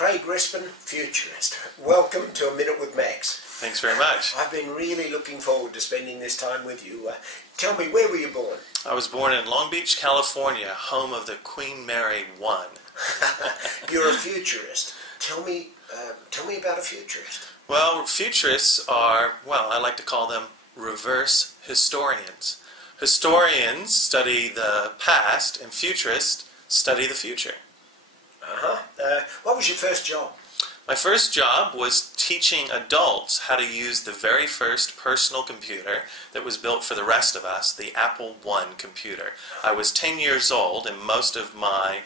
Craig Rispin, Futurist. Welcome to A Minute with Max. Thanks very much. I've been really looking forward to spending this time with you. Tell me, where were you born? I was born in Long Beach, California, home of the Queen Mary I. You're a futurist. Tell me about a futurist. Well, futurists are, I like to call them reverse historians. Historians study the past, and futurists study the future. What was your first job? My first job was teaching adults how to use the very first personal computer that was built for the rest of us, the Apple I computer. I was 10 years old, and most of my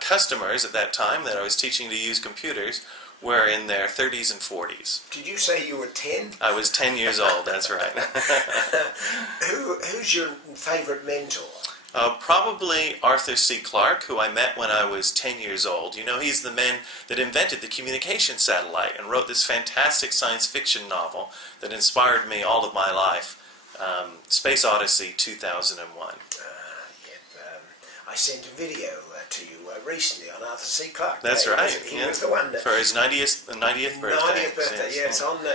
customers at that time that I was teaching to use computers were in their 30s and 40s. Did you say you were 10? I was 10 years old, that's right. Who's your favorite mentor? Probably Arthur C. Clarke, who I met when I was 10 years old. You know, he's the man that invented the communication satellite and wrote this fantastic science fiction novel that inspired me all of my life, Space Odyssey 2001. I sent a video to you recently on Arthur C. Clarke. That's right. He was the one that... For his 90th birthday. 90th birthday, Yes. yeah.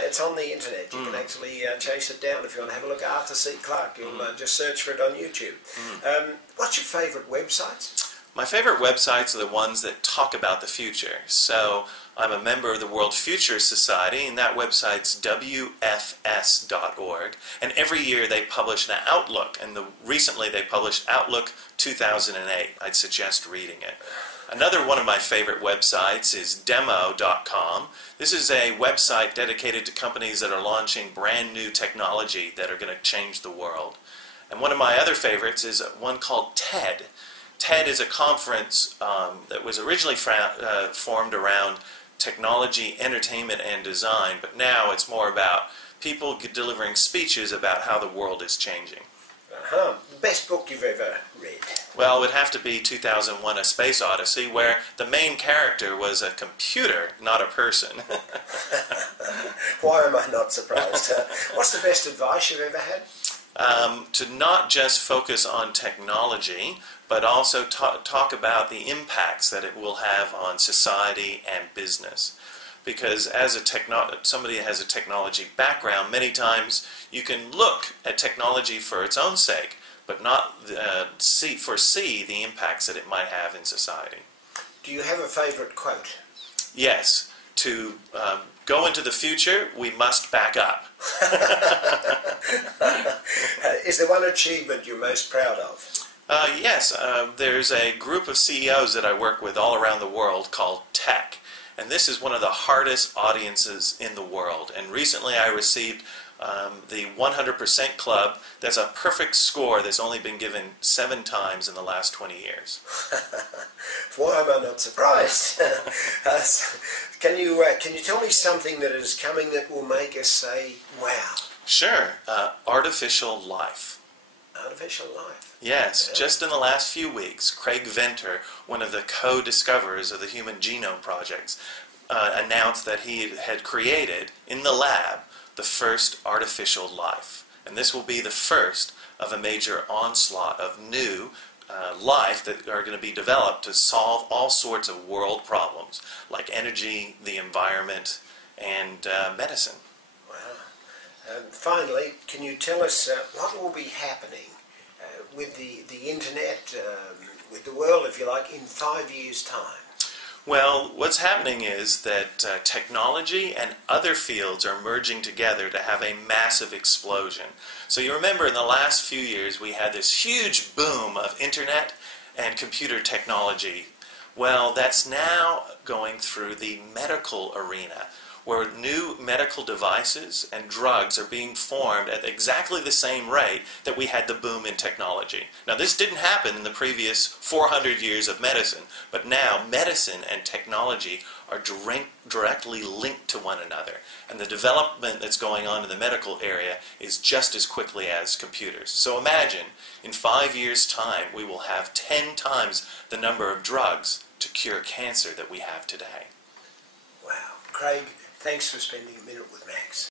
It's on the internet. You can actually chase it down if you want to have a look at Arthur C. Clarke. You'll just search for it on YouTube. What's your favourite websites? My favorite websites are the ones that talk about the future. So I'm a member of the World Futurist Society, and that website's WFS.org. And every year they publish an Outlook, and recently they published Outlook 2008. I'd suggest reading it. Another one of my favorite websites is Demo.com. This is a website dedicated to companies that are launching brand new technology that are going to change the world. And one of my other favorites is one called TED. TED is a conference that was originally formed around technology, entertainment, and design, but now it's more about people delivering speeches about how the world is changing. The best book you've ever read? Well, it would have to be 2001: A Space Odyssey, where the main character was a computer, not a person. Why am I not surprised? What's the best advice you've ever had? To not just focus on technology, but also talk about the impacts that it will have on society and business. Because as somebody that has a technology background, many times you can look at technology for its own sake, but not foresee the impacts that it might have in society. Do you have a favorite quote? Yes. To go into the future, we must back up. Is there one achievement you're most proud of? Yes. There's a group of CEOs that I work with all around the world called Tech. And this is one of the hardest audiences in the world. And recently I received the 100% Club. That's a perfect score that's only been given 7 times in the last 20 years. Why am I not surprised? Can you tell me something that is coming that will make us say, wow? Sure. Artificial life. Artificial life? Yes. Yeah. Just in the last few weeks, Craig Venter, one of the co-discoverers of the Human Genome Project, announced that he had created, in the lab, the first artificial life. And this will be the first of a major onslaught of new life that are going to be developed to solve all sorts of world problems, like energy, the environment, and medicine. Wow. Finally, can you tell us what will be happening with the internet, with the world, if you like, in 5 years' time? Well, what's happening is that technology and other fields are merging together to have a massive explosion. So you remember in the last few years we had this huge boom of internet and computer technology. Well, that's now going through the medical arena, where new medical devices and drugs are being formed at exactly the same rate that we had the boom in technology. Now, this didn't happen in the previous 400 years of medicine, but now medicine and technology are directly linked to one another. And the development that's going on in the medical area is just as quickly as computers. So imagine, in 5 years' time, we will have 10 times the number of drugs to cure cancer that we have today. Wow. Craig, thanks for spending a minute with Max.